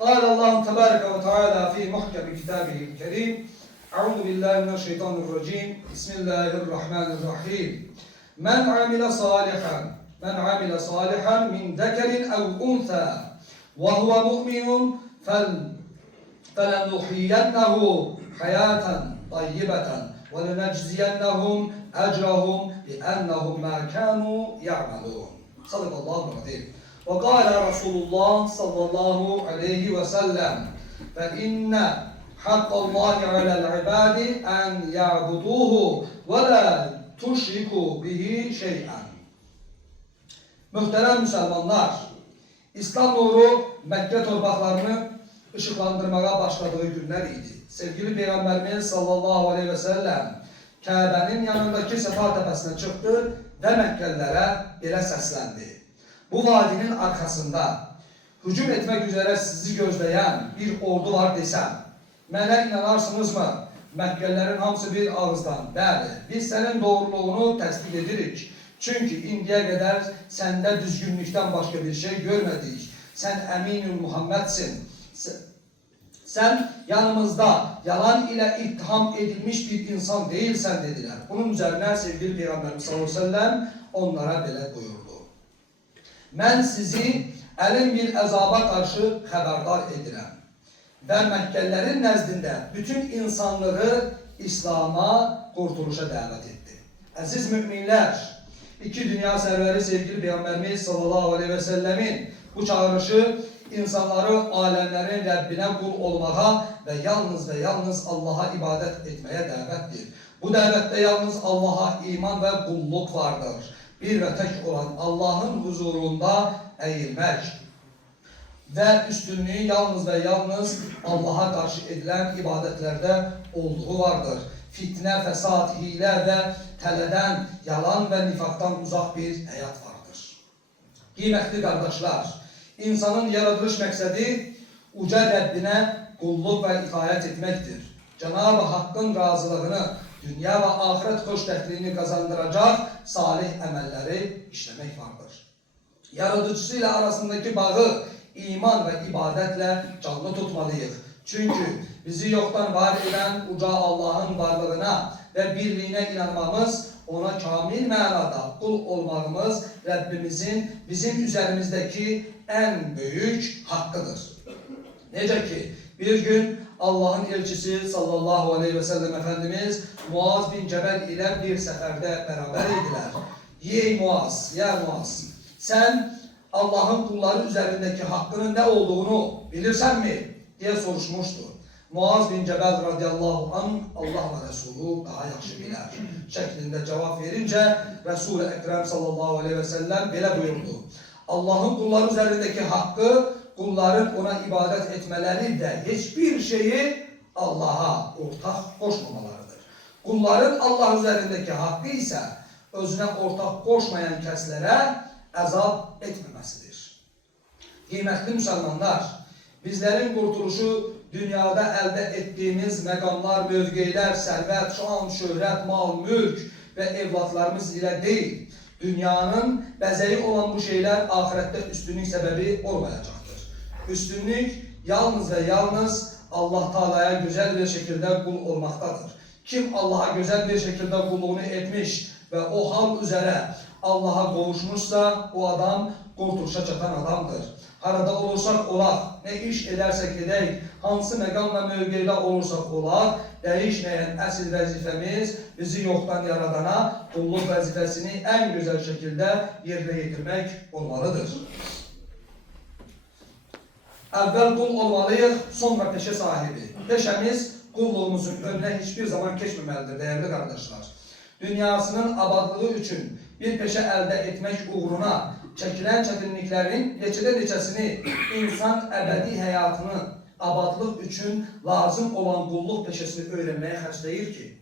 قال الله تبارك وتعالى في محكم كتابه الكريم أعوذ بالله من الشيطان الرجيم بسم الله الرحمن الرحيم من عمل صالحا من ذكر أو أنثى وهو مؤمن فلنحيينه حياة طيبة ولنجزينهم أجرهم بأنهم ما كانوا يعملون. صدق الله العظيم. وقال رسول الله صلى الله عليه وسلم فإن حق الله على العباد أن يعبدوه ولا تشركوا به şey'an. Muhterem Müslümanlar, İslam nuru Mekke torpaqlarını ışıklandırmaya başladığı günler idi. Sevgili Peygamberimiz sallallahu aleyhi ve sellem Kabe'nin yanındaki Sefa tepesine çıktı ve Mekkelilere belə səsləndi. Bu vadinin arkasında hücum etmek üzere sizi gözleyen bir ordu var desem, mənə inanarsınızmı? Mekkelilerin hamısı bir ağızdan, bəli, biz senin doğruluğunu təsdiq edirik. Çünkü indiyə qədər səndə düzgünlükten başka bir şey görmedik. Sen Eminül Muhammedsin. Sen yanımızda yalan ile ittiham edilmiş bir insan değilsen dediler. Bunun üzerine sevgili Peygamberimiz sallallahu aleyhi ve sellem onlara belə buyurdu. Mən sizi elin bir əzaba karşı xəbərdar edirəm. Və Məkkəlilərin nəzdində bütün insanlığı İslam'a, kurtuluşa dəvət etdi. Əziz müminlər, iki dünya sərvəri sevgili Peygamberimiz sallallahu aleyhi ve sellemin bu çağrışı insanları alemlerin Rabbine kul olmağa ve yalnız Allah'a ibadet etmeye davettir. Bu davette yalnız Allah'a iman ve kulluk vardır. Bir ve tek olan Allah'ın huzurunda eğilmek ve üstünlüğü yalnız Allah'a karşı edilen ibadetlerde olduğu vardır. Fitne, fesat, hile ve təleden, yalan ve nifaktan uzak bir hayat vardır. Kıymetli kardeşler, İnsanın yaratılış məqsədi uca Rəbbinə kulluk ve itaat etmektir. Cenab-ı Hakk'ın razılığını, dünya ve ahiret xoşbəxtliyini kazandıracak salih əməlləri işlemek vardır. Yaratıcısıyla arasındaki bağı iman ve ibadetle canlı tutmalıyız. Çünkü bizi yoktan var eden uca Allah'ın varlığına ve birliğine inanmamız, ona kamil manada kul olmamız Rabbimizin bizim üzerimizdeki en büyük hakkıdır. Nece ki bir gün Allah'ın elçisi sallallahu aleyhi ve sellem Efendimiz Muaz bin Cebel ile bir seferde beraber idiler. Ey Muaz, ya Muaz, sen Allah'ın kulları üzerindeki hakkının ne olduğunu bilirsen mi? diye soruşmuştu. Muaz bin Cebel radıyallahu anh Allah ve Resulü daha yaxşı bilir şeklinde cevap verince Resul-i Ekrem sallallahu aleyhi ve sellem belə buyurdu. Allah'ın kulları üzerindeki hakkı kulların ona ibadet etmeleri de hiçbir şeyi Allah'a ortak koşmamalarıdır. Kulların Allah üzerindeki hakkı ise özüne ortak koşmayan kəslərə əzab etmemesidir. Kıymetli Müslümanlar, bizlerin kurtuluşu dünyada elde ettiğimiz mekamlar, mövqeyler, servet, şan, şöhret, mal, mülk ve evlatlarımız ile değil, dünyanın bəzəyi olan bu şeyler ahirette üstünlük sebebi olmayacaktır. Üstünlük yalnız Allah Teala'ya güzel bir şekilde kul olmaktadır. Kim Allah'a güzel bir şekilde kulluğunu etmiş ve o hal üzere Allah'a kavuşmuşsa o adam kurtuluşa çatan adamdır. Harada olursak olaq, ne iş edersek edək, hansı məqam və mövqeydə olursak olaq, değişmeyen əsl vəzifəmiz bizi yoktan yaradana kulluk vəzifəsini en güzel şekilde yerine getirmek olmalıdır. Evvel kul olmalıyıq, sonra peşe sahibi. Peşemiz kulluğumuzun önüne hiçbir zaman geçmemelidir değerli kardeşler. Dünyasının abadlığı için bir peşe elde etmek uğruna çekilen çetinliklerin neçəsini insan ebedi hayatını abadlık için lazım olan kulluk peşesini öğrenmeye xərcləyir ki.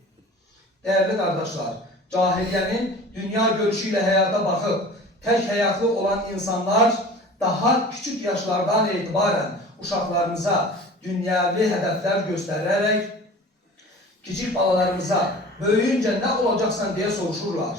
Değerli kardeşler, cahiliyenin dünya görüşüyle hayata bakıp tek hayatlı olan insanlar daha küçük yaşlardan itibaren uşaqlarımıza dünyavi hedefler göstererek küçük balalarımıza böyüyünce ne olacaksan diye soruşurlar.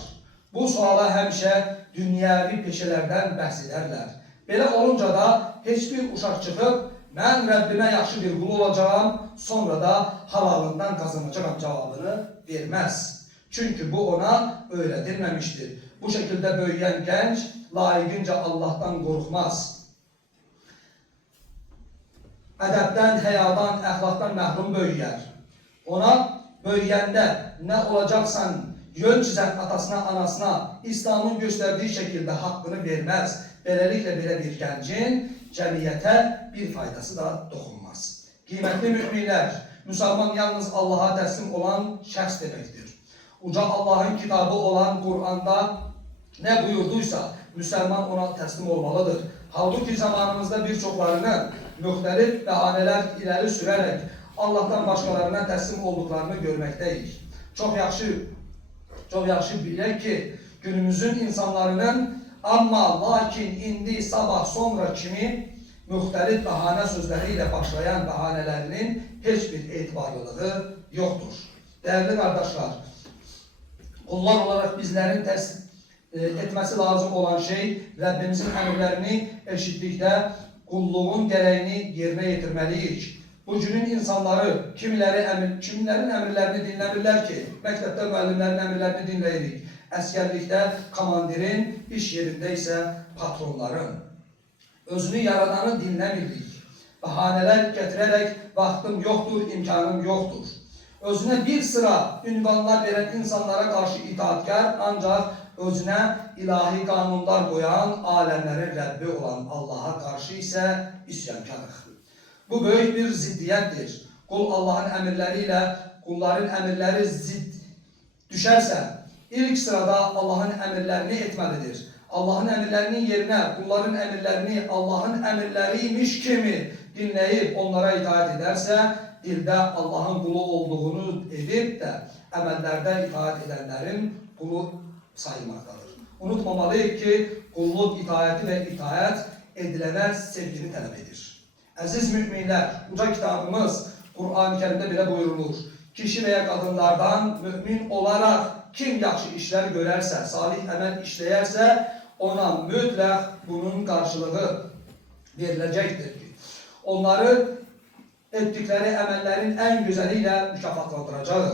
Bu suala hemşe dünyavi peşelerden bəhs edərlər. Belə olunca da hiçbir uşaq çıxıb mən Rəbbimə yaxşı bir qul olacağım, sonra da halalından qazanacağım cavabını verməz. Çünkü bu ona öğretilmemiştir. Bu şekilde büyüyen genç layıkınca Allah'tan korkmaz. Edepten, heyadan, əxlaqdan məhrum böyüyer. Ona böyüyəndə ne olacaksan yön çizen atasına, anasına İslam'ın gösterdiği şekilde hakkını vermez. Beləliklə belə bir gəncin cəmiyyətə bir faydası da dokunmaz. Kıymetli müminler, Müslüman yalnız Allah'a teslim olan şəxs demektir. Uca Allah'ın kitabı olan Kur'an'da ne buyurduysa Müslüman ona teslim olmalıdır. Halbuki zamanımızda birçoklarını müxtəlif bəhanələr ileri sürerek Allah'tan başkalarına teslim olduklarını görmekteyiz. Çok yaxşı bilək ki günümüzün insanlarının amma lakin indi sabah sonra kimi müxtəlif bahane sözleriyle başlayan bahanelerinin hiçbir etibarlılığı yoktur. Değerli kardeşler, kullar olarak bizlerin etmesi lazım olan şey Rabbimizin emirlerini eşitlikte kulluğun gereğini yerine getirmeliyiz. Bu günün insanları kimlerin emirlerini dinlemirler ki? Məktəbdə müəllimlərin emirlerini dinleyirik. Əsgərlikdə komandirin, iş yerində isə patronların. Özünü yaradanı dinlemirdik. Bahaneler getirerek vaxtım yoktur, imkanım yoktur. Özüne bir sıra ünvanlar veren insanlara karşı itaatkar, ancak özüne ilahi kanunlar koyan, alemlerin Rabbi olan Allah'a karşı ise isyankarıq. Bu büyük bir ziddiyettir. Kul Allah'ın emirleriyle kulların emirleri zid düşerse ilk sırada Allah'ın emirlerini etmelidir. Allah'ın emirlerinin yerine kulların emirlerini Allah'ın emirleriymiş kimi dinleyip onlara itaat ederse dilde Allah'ın kulu olduğunu edip de emellerde itaat edenlerin kulu sayılmaktadır. Unutmamalıyız ki kulluk itaati ve itaat edilene sevgini talep edir. Aziz müminler, uca kitabımız Kur'an-ı Kerim'de bile buyurulur. Kişi veya kadınlardan mümin olarak kim yaxşı işler görerse, salih emel işleyerse ona mütlak bunun karşılığı verilecektir. Onları ettikleri emellerin en güzeliyle mükafatlandıracağız.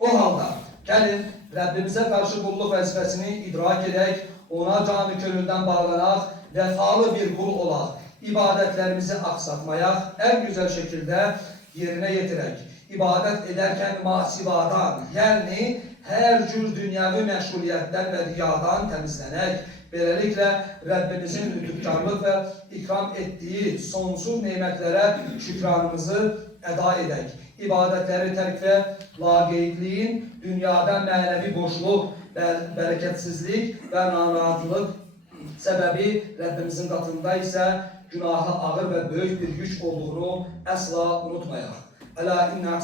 O halde gelin Rabbimize karşı kulluk vazifesini idrak edek, ona canı könülden bağlanak, vefalı bir kul olak, ibadetlerimizi aksatmayak, en güzel şekilde yerine getirek. İbadet ederken masivadan, yani her cür dünyavi meşguliyetten ve riyadan temizlenek. Böylelikle Rabbimizin lütufkarlık ve ikram ettiği sonsuz nimetlere şükranımızı eda edek. İbadetleri terk ve laqeydliğin dünyada manevi boşluk, bereketsizlik ve narahatlık sebebi Rabbimizin katında ise günahı ağır ve büyük bir güç olduğunu asla unutmayaq. Ela inna